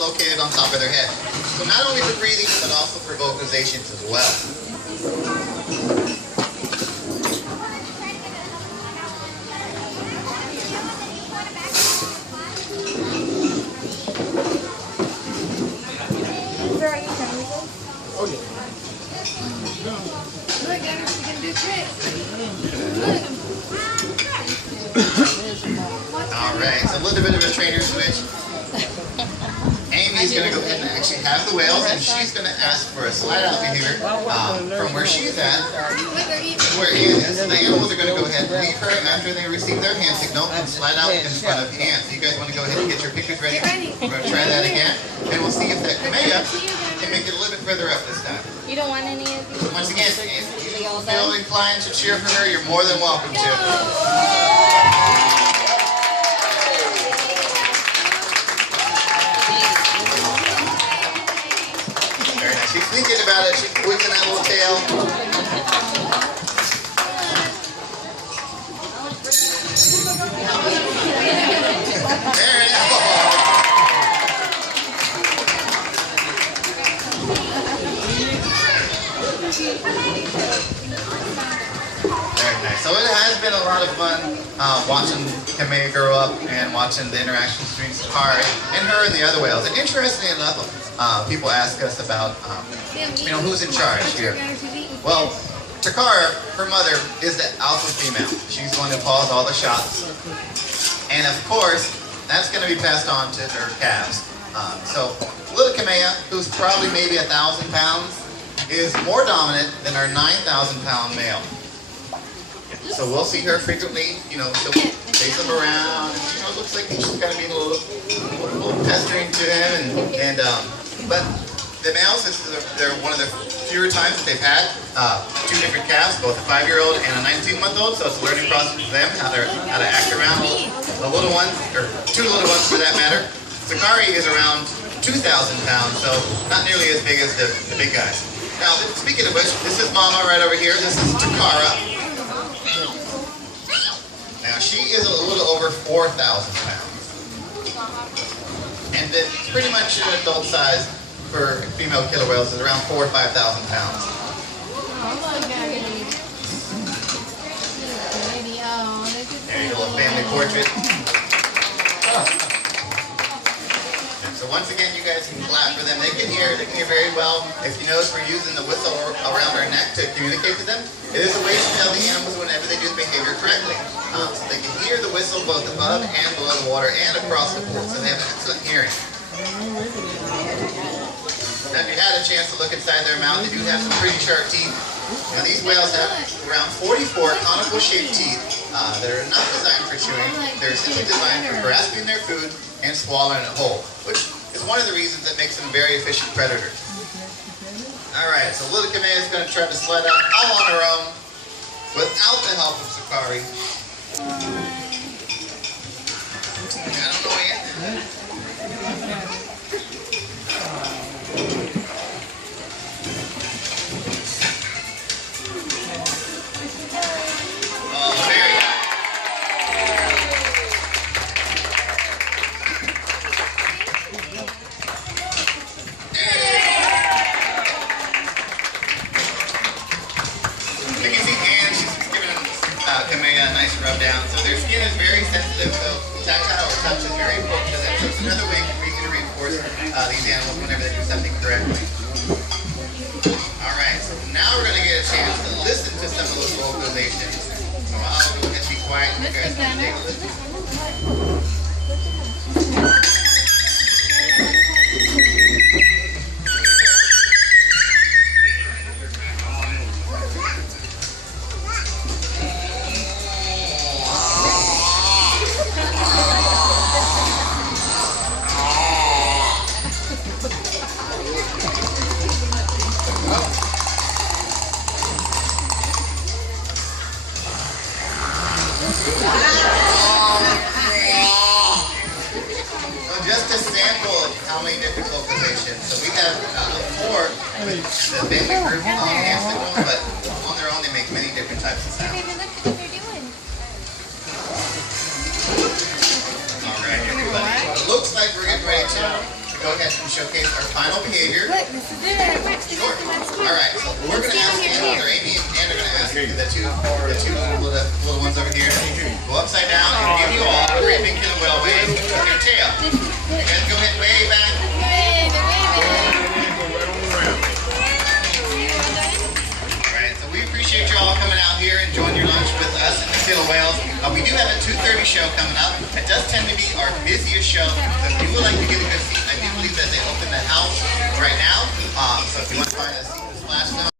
located on top of their head. So not only for breathing, but also for vocalizations as well. Oh yeah. Look, Dennis, you can do tricks. Alright, so a little bit of a trainer switch. Amy's going to go ahead and actually have the whales, and she's going to ask for a slide out behavior from where she's at, where Ian is. So the animals are going to go ahead and leave her after they receive their hand signal and slide out in front of Ian. So you guys want to go ahead and get your pictures ready? We're going to try that again, and we'll see if that Kamea can make it a little bit further up this time. You don't want any of these? Once again, if you feel inclined to cheer for her, you're more than welcome to. She's thinking about it. She's wiggling that little tail. There it is. Very nice. So it has been a lot of fun watching Kamea grow up and watching the interaction between Sakari and her and the other whales. And interestingly enough, people ask us about, who's in charge here. Well, Takara, her mother, is the alpha female. She's the one who calls all the shots. And of course, that's going to be passed on to her calves. So, little Kamea, who's probably maybe 1,000 pounds, is more dominant than our 9,000-pound male. So we'll see her frequently, she'll chase him around, and, it looks like she's going to be a little pestering to him, but the males, they're one of the fewer times that they've had two different calves, both a 5-year-old and a 19-month-old, so it's a learning process for them, how to act around the little ones, or two little ones for that matter. Sakari is around 2,000 pounds, so not nearly as big as the big guys. Now, speaking of which, this is Mama right over here, this is Takara. Now, she is a little over 4,000 pounds. And it's pretty much an adult size for female killer whales is around 4,000 or 5,000 pounds. There you go, a family portrait. So once again, you guys can clap for them. They can hear very well. If you notice, we're using the whistle around our neck to communicate to them. It is a way to tell the animals whenever they do the behavior correctly. So they can hear the whistle both above and below the water and across the pool. So they have excellent hearing. Now, if you had a chance to look inside their mouth, they do have some pretty sharp teeth. Now, these whales have around 44 conical shaped teeth that are not designed for chewing. They're simply designed for grasping their food and swallowing it whole, which is one of the reasons that makes them very efficient predators. Alright, so little Kamea is going to try to slide out all on her own without the help of Sakari. I don't know yet. Rub down. So their skin is very sensitive, so tactile or touch is very important to them. So it's another way for you to reinforce these animals whenever they do something correctly. Alright, so now we're going to get a chance to listen to some of those vocalizations. So I'll go ahead and be quiet and you guys can take a listen. Just a sample of how many different vocalizations. So we have 4 with the family group on hand signal, but on their own they make many different types of sounds. Alright everybody, it looks like we're getting ready to go ahead and showcase our final behavior. Look, this is it. Sure. All right. So we're going to ask you, either Amy and Ann are going to ask you, the two little ones over here, go upside down and give you all a great big killer whale wave with your tail. You guys go ahead and wave back. All right. So we appreciate you all coming out here, enjoying your lunch with us and the killer whales. We do have a 2:30 show coming up. It does tend to be our busiest show. So if you would like to get a good seat, I do believe that they open the house right now. So if you want to find a seat in the splash zone.